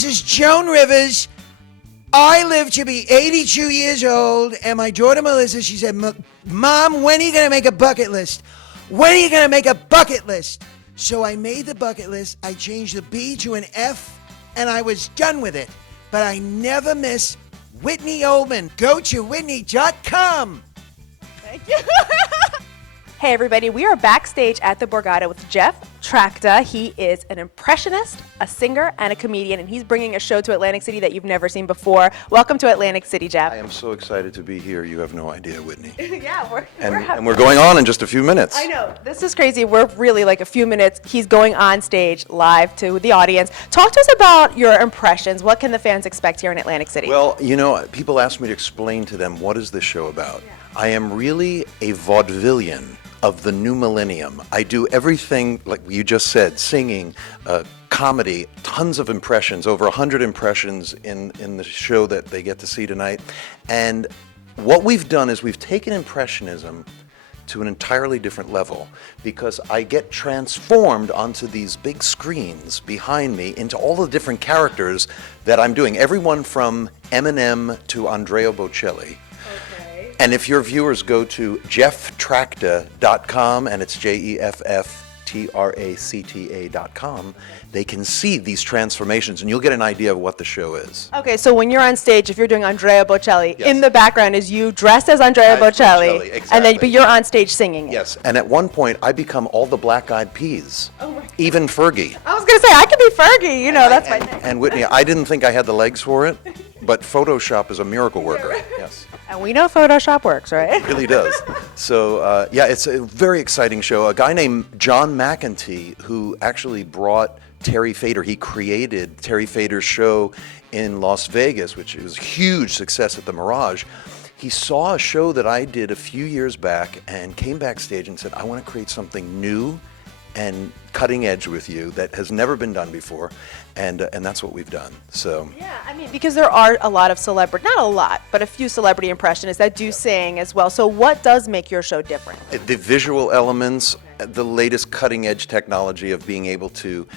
this is Joan Rivers. I live to be 82 years old, and my daughter Melissa, she said, Mom, when are you going to make a bucket list? When are you going to make a bucket list? So I made the bucket list. I changed the B to an F, and I was done with it. But I never miss Whitney Oldman. GoToWhitney.com. Thank you. Hey, everybody. We are backstage at the Borgata with Jeff Tracta. He is an impressionist, a singer, and a comedian, and he's bringing a show to Atlantic City that you've never seen before. Welcome to Atlantic City, Jeff. I am so excited to be here. You have no idea, Whitney. Yeah, we're going on in just a few minutes. I know. This is crazy. We're really like a few minutes. He's going on stage live to the audience. Talk to us about your impressions. What can the fans expect here in Atlantic City? Well, you know, people ask me to explain to them what is this show about. Yeah. I am really a vaudevillian of the new millennium. I do everything, like you just said, singing, comedy, tons of impressions, over 100 impressions in the show that they get to see tonight. And what we've done is we've taken impressionism to an entirely different level, because I get transformed onto these big screens behind me into all the different characters that I'm doing, everyone from Eminem to Andrea Bocelli. And if your viewers go to jefftracta.com, and it's JEFFTRACTA.com, they can see these transformations, and you'll get an idea of what the show is. Okay, so when you're on stage, if you're doing Andrea Bocelli, yes, in the background is you dressed as Andrea Bocelli, exactly. and then but you're on stage singing it. Yes, and at one point, I become all the Black Eyed Peas, even Fergie. I was going to say, I could be Fergie, you know, that's my name. And Whitney, I didn't think I had the legs for it, but Photoshop is a miracle worker, yes. And we know Photoshop works, right? It really does. So, yeah, it's a very exciting show. A guy named John McEntee, who actually brought Terry Fator, he created Terry Fator's show in Las Vegas, which was a huge success at the Mirage. He saw a show that I did a few years back and came backstage and said, I want to create something new and cutting edge with you that has never been done before, and that's what we've done. So yeah, I mean, because there are a lot of celebrity, not a lot, but a few celebrity impressionists that do sing as well. So what does make your show different? The visual elements, the latest cutting edge technology of being able to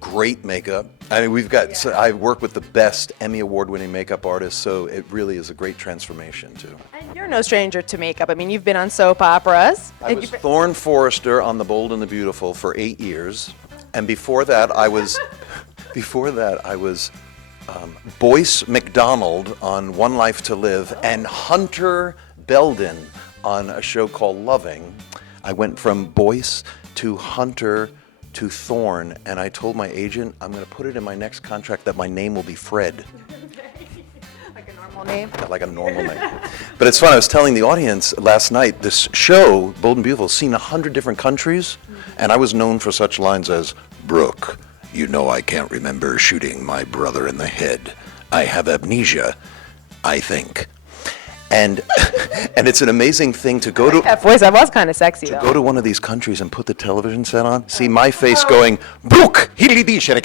great makeup. I mean, we've got, so I work with the best Emmy award-winning makeup artists, so it really is a great transformation too. And you're no stranger to makeup. I mean, you've been on soap operas. I was Thorne Forrester on The Bold and the Beautiful for 8 years, and before that I was Boyce McDonald on One Life to Live, and Hunter Belden on a show called Loving. I went from Boyce to Hunter to Thorne, and I told my agent I'm going to put it in my next contract that my name will be Fred. Like a normal name? Yeah, like a normal name. But it's fun. I was telling the audience last night, this show, Bold and Beautiful, seen 100 different countries, and I was known for such lines as, Brooke, you know I can't remember shooting my brother in the head. I have amnesia, I think. And and it's an amazing thing to go to. That voice, that was kind of sexy, though. Go to one of these countries and put the television set on. See my face going, Brooke, amnesia.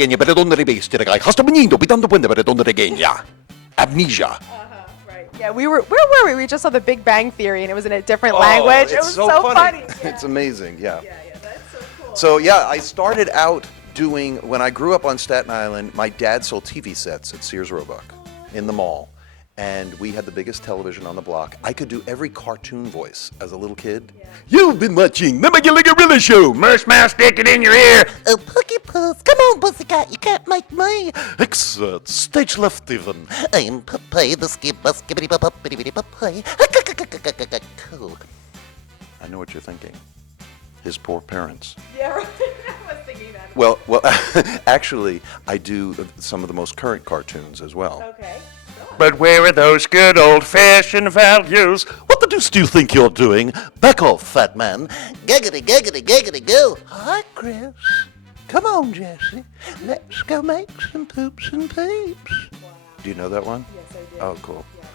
Right. Yeah, where were we? We just saw The Big Bang Theory, and it was in a different language. It was so funny. Yeah. It's amazing, yeah. Yeah, that's so cool. So yeah, I started out doing, when I grew up on Staten Island, my dad sold TV sets at Sears Roebuck in the mall. And we had the biggest television on the block. I could do every cartoon voice as a little kid. Yeah. You've been watching the Magilla Gorilla Show. Merce Mouse, stick it in your ear. Oh, Pookie Puss, come on, Pussycat, you can't make me. Exert, stage left even. I'm Popeye, the skibbity Popeye. Cool. I know what you're thinking. His poor parents. Yeah, right. I was thinking that. Well, actually, I do some of the most current cartoons as well. Okay. But where are those good old-fashioned values? What the deuce do you think you're doing? Back off, fat man. Giggity, giggity, giggity, go. Hi, Chris. Come on, Jesse. Let's go make some poops and peeps. Wow. Do you know that one? Yes, I do. Oh, cool. Yes.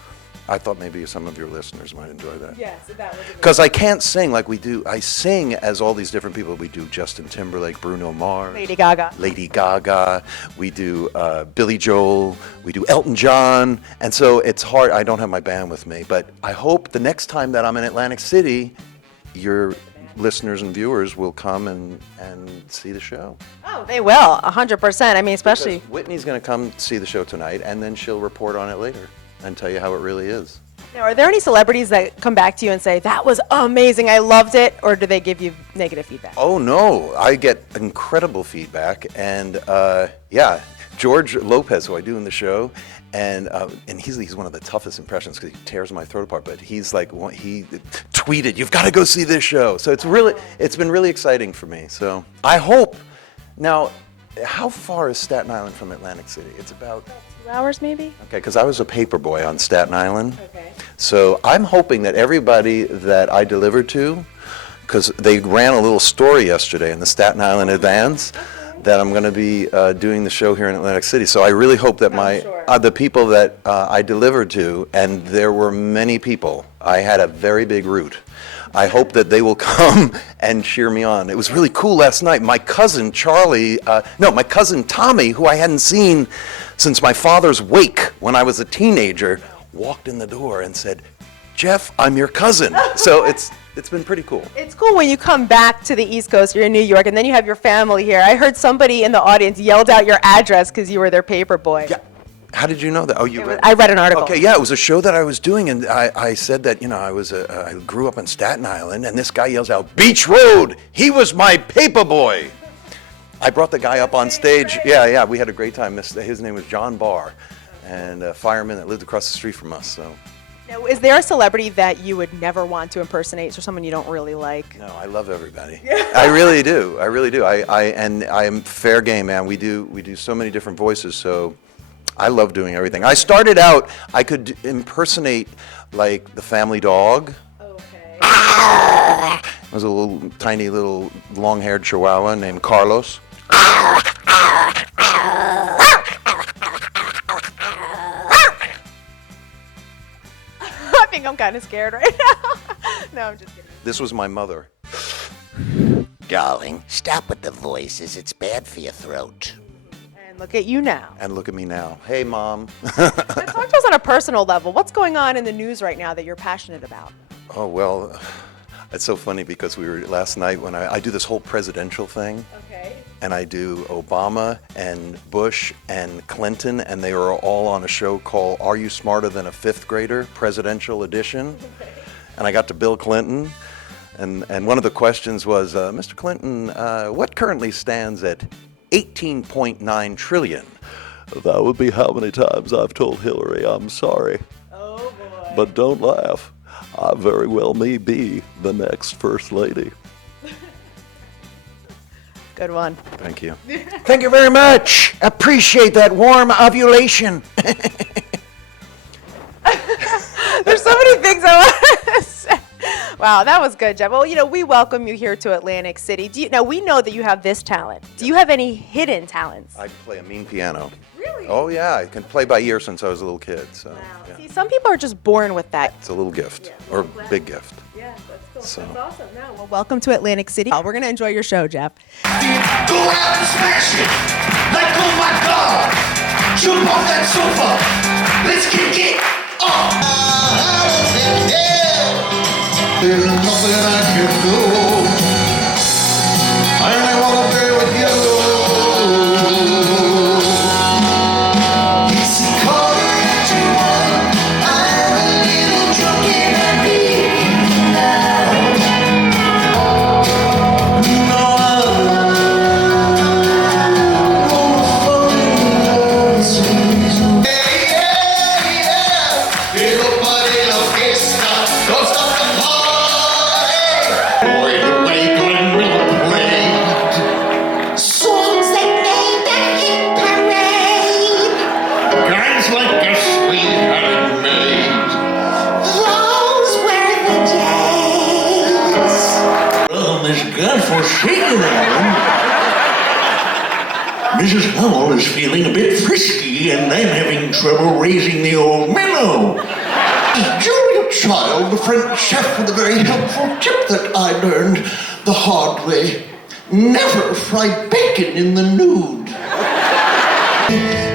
I thought maybe some of your listeners might enjoy that. Yes, that was because I can't sing like we do. I sing as all these different people. We do Justin Timberlake, Bruno Mars, Lady Gaga. We do Billy Joel. We do Elton John. And so it's hard. I don't have my band with me, but I hope the next time that I'm in Atlantic City, you're listeners and viewers will come and see the show. Oh, they will, 100%. I mean, especially. Because Whitney's going to come see the show tonight, and then she'll report on it later and tell you how it really is. Now, are there any celebrities that come back to you and say, that was amazing, I loved it, or do they give you negative feedback? Oh, no. I get incredible feedback. And, George Lopez, who I do in the show, and he's one of the toughest impressions because he tears my throat apart. But he's like, he tweeted, "You've got to go see this show." So it's been really exciting for me. So I hope. Now, how far is Staten Island from Atlantic City? It's about 2 hours, maybe? Okay, because I was a paper boy on Staten Island. Okay. So I'm hoping that everybody that I delivered to, because they ran a little story yesterday in the Staten Island Advance, that I'm going to be doing the show here in Atlantic City. So I really hope that the people that I delivered to, and there were many people, I had a very big route. I hope that they will come and cheer me on. It was really cool last night. My cousin my cousin Tommy, who I hadn't seen since my father's wake when I was a teenager, walked in the door and said, "Jeff, I'm your cousin." So it's been pretty cool. It's cool when you come back to the East Coast, you're in New York, and then you have your family here. I heard somebody in the audience yelled out your address because you were their paper boy. Yeah. How did you know that? Oh, you read? I read an article. Okay, yeah, it was a show that I was doing, and I said that, I grew up on Staten Island, and this guy yells out, "Beach Road! He was my paper boy!" I brought the guy up on stage. Yeah, we had a great time. His name was John Barr, and a fireman that lived across the street from us, so. Now, is there a celebrity that you would never want to impersonate, or someone you don't really like? No, I love everybody. I really do. I'm fair game, man. We do so many different voices, so I love doing everything. I started out, I could impersonate like the family dog. Okay. It was a little tiny little long-haired Chihuahua named Carlos. I think I'm kind of scared right now. No, I'm just kidding. This was my mother. Darling, stop with the voices. It's bad for your throat. And look at you now. And look at me now. Hey, Mom. Now, talk to us on a personal level. What's going on in the news right now that you're passionate about? Oh, well, it's so funny because we were last night when I do this whole presidential thing. Okay. And I do Obama and Bush and Clinton, and they were all on a show called Are You Smarter Than a Fifth Grader? Presidential Edition. Okay. And I got to Bill Clinton, and one of the questions was, Mr. Clinton, what currently stands at 18.9 trillion? That would be how many times I've told Hillary I'm sorry. Oh, boy. But don't laugh. I very well may be the next First Lady. Good one. Thank you. Thank you very much. Appreciate that warm ovulation. There's so many things I want to say. Wow, that was good, Jeff. Well, we welcome you here to Atlantic City. Now, we know that you have this talent. Do you have any hidden talents? I play a mean piano. Really? Oh, yeah. I can play by ear since I was a little kid. So, Wow. yeah. See, some people are just born with that. It's a little gift, or big gift. Yeah, that's cool. So- That's awesome. No, well, welcome to Atlantic City. We're going to enjoy your show, Jeff. Go out and smash it! Like, oh my God! Jump off that sofa! Let's kick it off! There's nothing I can do. I only wanna be with you. It's a quarter to one. I'm a little drunk and I need you now. No, songs that made the hit parade. Guys like us, we had it made. Those were the days. Oh, Miss God-forsaken Ellen. Mrs. Howell is feeling a bit frisky, and I'm having trouble raising the old mellow. Julia Child, the French chef, with a very helpful tip that I learned the hard way. Never fry bacon in the nude.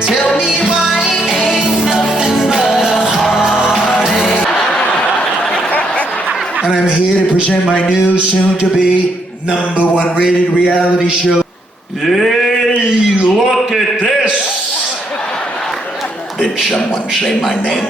Tell me why ain't nothing but a heartache. And I'm here to present my new, soon-to-be #1 rated reality show. Hey, look at this! Did someone say my name?